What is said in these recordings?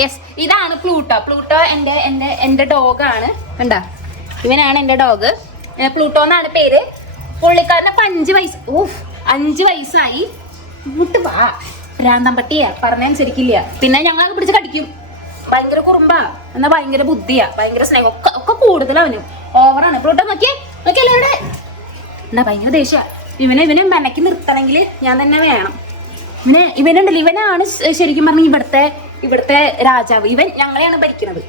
Yes ഇതാണ് Pluto. Pluto എന്റെ എന്റെ എന്റെ ഡോഗാണ്. കണ്ട? ഇവനാണ് എന്റെ ഡോഗ്. പ്ലൂട്ടോ എന്നാണ് പേര്? പുള്ളിക്കാരന് ഇപ്പൊ അഞ്ച് വയസ്സ് ഊഫ് അഞ്ച് വയസ്സായി. ഇങ്ങോട്ട് വാ. ഭ്രാന്തമ്പട്ടിയാ പറഞ്ഞനുസരിക്കില്ല പിന്നെ ഞങ്ങളൊക്കെ പിടിച്ച് കടിക്കും. ഭയങ്കര കുറുമ്പാ. എന്നാ ഭയങ്കര ബുദ്ധിയാ. ഭയങ്കര സ്നേഹം. ഒക്കെ ഒക്കെ കൂടുതലവനും ഓവറാണ് പ്ലൂട്ടോ നോക്കിയേ. നോക്കിയല്ലേ ഇവിടെ എന്നാ ഭയങ്കര ദേഷ്യ. ഇവനെ ഇവനെ മെനക്കി നിർത്തണമെങ്കിൽ ഞാൻ തന്നെ വേണം. ഇവനെ ഇവനുണ്ടല്ലോ. ഇവനാണ് ശരിക്കും പറഞ്ഞ ഇവിടുത്തെ ഇവിടുത്തെ രാജാവ്. ഇവൻ ഞങ്ങളെയാണ് ഭരിക്കുന്നത്.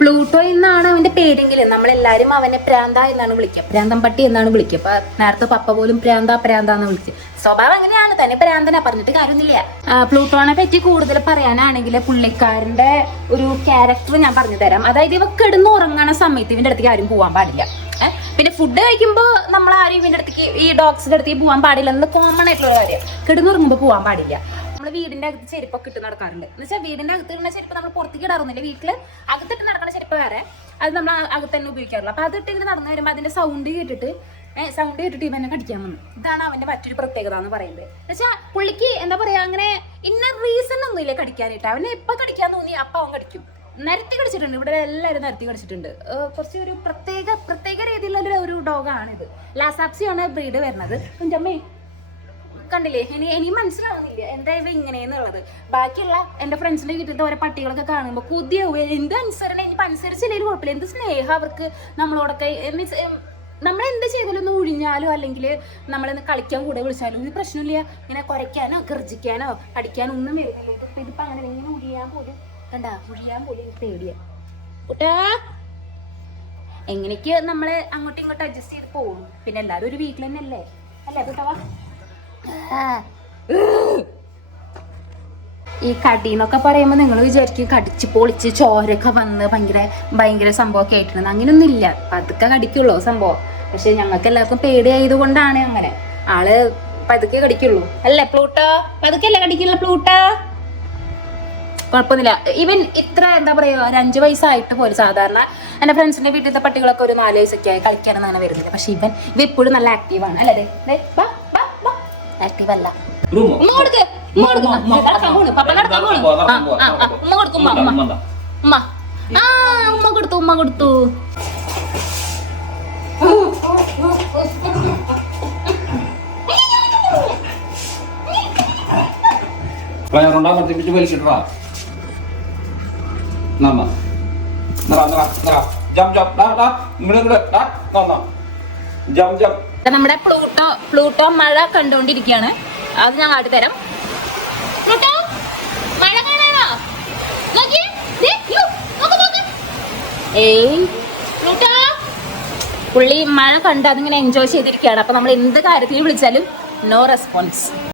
പ്ലൂട്ടോ എന്നാണ് അവന്റെ പേരെങ്കിലും നമ്മളെല്ലാരും അവനെ പ്രാന്ത എന്നാണ് വിളിക്കുക. പ്രാന്തം പട്ടി എന്നാണ് വിളിക്കുക. അപ്പൊ നേരത്തെ പപ്പ പോലും പ്രാന്ത പ്രാന്ത എന്ന് വിളിച്ചു സ്വഭാവം അങ്ങനെയാണ്. തന്നെ പ്രാന്തനാ പറഞ്ഞിട്ട് കാര്യമൊന്നുമില്ല. പ്ലൂട്ടോനെ പറ്റി കൂടുതൽ പറയാനാണെങ്കിൽ പുള്ളിക്കാരന്റെ ഒരു ക്യാരക്ടർ ഞാൻ പറഞ്ഞു തരാം അതായത് ഇവ കിടന്ന് സമയത്ത് ഇവന്റെ അടുത്തേക്ക് ആരും പോകാൻ പാടില്ല? പിന്നെ ഫുഡ് കഴിക്കുമ്പോൾ നമ്മൾ ആരും ഇവന്റെ അടുത്തേക്ക് ഈ ഡോഗ്സിന്റെ അടുത്തേക്ക് പോകാൻ പാടില്ല. എന്നത് കോമൺ ആയിട്ടുള്ള കാര്യം. കിടന്നുറങ്ങുമ്പോൾ പോകാൻ പാടില്ല. നമ്മൾ വീടിന്റെ അകത്ത് ചെരുപ്പൊക്കെ ഇട്ട് നടക്കാറുണ്ട്. എന്ന് വെച്ചാൽ വീടിന്റെ അകത്ത് ഇടുന്ന ചെരുപ്പ് നമ്മൾ പുറത്തേക്ക് ഇടാറൊന്നുമില്ല. വീട്ടിൽ അകത്തിട്ട് നടക്കുന്ന ചെരുപ്പ് വേറെ. അത് നമ്മൾ അകത്ത് തന്നെ ഉപയോഗിക്കാറുള്ളൂ. അപ്പൊ അതിട്ട് ഇങ്ങനെ നടന്നു വരുമ്പോൾ അതിന്റെ സൗണ്ട് കേട്ടിട്ട് സൗണ്ട് കേട്ടിട്ട് ഇവനെ കടിക്കാൻ വന്നു. ഇതാണ് അവന്റെ മറ്റൊരു പ്രത്യേകത എന്ന് പറയുന്നത്. എന്നുവെച്ചാൽ പുള്ളിക്ക് എന്താ പറയാ അങ്ങനെ ഇന്ന റീസൺ ഒന്നുമില്ല കടിക്കാനായിട്ട്. അവനെ എപ്പോ കടിക്കാൻ തോന്നി അപ്പൊ അവൻ കടിക്കും. നിരത്തി കടിച്ചിട്ടുണ്ട്. ഇവിടെ എല്ലാവരും നിരത്തി കടിച്ചിട്ടുണ്ട്. കുറച്ച് ഒരു പ്രത്യേക പ്രത്യേക രീതിയിലുള്ള ഒരു ഡോഗാണ് ഇത് ലാസാപ്സിയാണ് ബ്രീഡ് വരുന്നത്. കുഞ്ചമ്മേ കണ്ടില്ലേ? ഇനി എനിക്ക് മനസ്സിലാവുന്നില്ല എന്താ ഇവ ഇങ്ങനെയെന്നുള്ളത്. ബാക്കിയുള്ള എന്റെ ഫ്രണ്ട്സിന് കിട്ടുന്ന ഓരോ പട്ടികളൊക്കെ കാണുമ്പോൾ കൊതിയാവും. എന്ത് അനുസരണ? ഇനി അനുസരിച്ചില്ലെങ്കിൽ കുഴപ്പമില്ല. എന്ത് സ്നേഹം അവർക്ക് നമ്മളോടൊക്കെ? മീൻസ് നമ്മൾ എന്ത് ചെയ്താലും ഒന്ന് ഒഴിഞ്ഞാലോ അല്ലെങ്കിൽ നമ്മളൊന്ന് കളിക്കാൻ കൂടെ വിളിച്ചാലും ഒരു പ്രശ്നമില്ല ഇങ്ങനെ കുരയ്ക്കാനോ ഗർജിക്കാനോ അടിക്കാനോ ഒന്നും വരുന്നില്ല. ഇതിപ്പോ അങ്ങനെ ഇങ്ങനെ ഒഴിയാൻ പോലും കണ്ടാ ഒഴിയാൻ പോലും എനിക്ക് പേടിയാ. കുട്ടാ എങ്ങനെയൊക്കെ നമ്മൾ അങ്ങോട്ടും ഇങ്ങോട്ടും അഡ്ജസ്റ്റ് ചെയ്ത് പോകും പിന്നെ എല്ലാവരും ഒരു വീട്ടിൽ തന്നെ അല്ലേ അല്ലേ കേട്ടോ ഈ കടി എന്നൊക്കെ പറയുമ്പോൾ നിങ്ങൾ വിചാരിക്കും കടിച്ച് പൊളിച്ച് ചോരൊക്കെ വന്ന് ഭയങ്കര ഭയങ്കര സംഭവമൊക്കെ ആയിട്ടുണ്ട്. അങ്ങനെയൊന്നും ഇല്ല പതുക്കെ കടിക്കുള്ളൂ സംഭവം. പക്ഷെ ഞങ്ങൾക്ക് എല്ലാവർക്കും പേടിയായത് കൊണ്ടാണ് അങ്ങനെ. ആൾ പതുക്കെ കടിക്കുള്ളൂ. അല്ലേ പ്ലൂട്ടോ? പതുക്കെ കടിക്കുള്ള പ്ലൂട്ടോ? കുഴപ്പമൊന്നുമില്ല. ഇവൻ ഇത്ര എന്താ പറയുക ഒരു അഞ്ച് വയസ്സായിട്ട് പോലും സാധാരണ എന്റെ ഫ്രണ്ട്സിന്റെ വീട്ടിലത്തെ പട്ടികളൊക്കെ ഒരു നാല് വയസ്സൊക്കെ ആയി കളിക്കാനൊന്നും അങ്ങനെ വരുന്നില്ല. പക്ഷെ ഇവൻ ഇവ ഇപ്പോഴും നല്ല ആക്റ്റീവാണ് അല്ലേ. ആക്റ്റീവ് അല്ല. കൊടുക്ക് ഉമ്മ കൊടുത്തു ഉമ്മ കൊടുത്തു. വലിച്ചിട്ടാ നമ്മ നിറ നിറ നിറ ജം ജം ഡാ ഡാ ഇങ്ങോട്ട് ഇങ്ങോട്ട് ഡാ നന്നാ ജം ജം നമ്മുടെ പ്ലൂട്ടോ പ്ലൂട്ടോ മഴ കണ്ടുകൊണ്ടിരിക്കുകയാണ് അത് ഞാൻ കാട്ടിത്തരാം പ്ലൂട്ടോ മഴ കാണാനോ. ഏയ് പ്ലൂട്ടോ. പുള്ളി മഴ കണ്ട് അതിങ്ങനെ എൻജോയ് ചെയ്തിരിക്കുകയാണ്. അപ്പൊ നമ്മൾ എന്ത് കാര്യത്തിൽ വിളിച്ചാലും നോ റെസ്പോൺസ്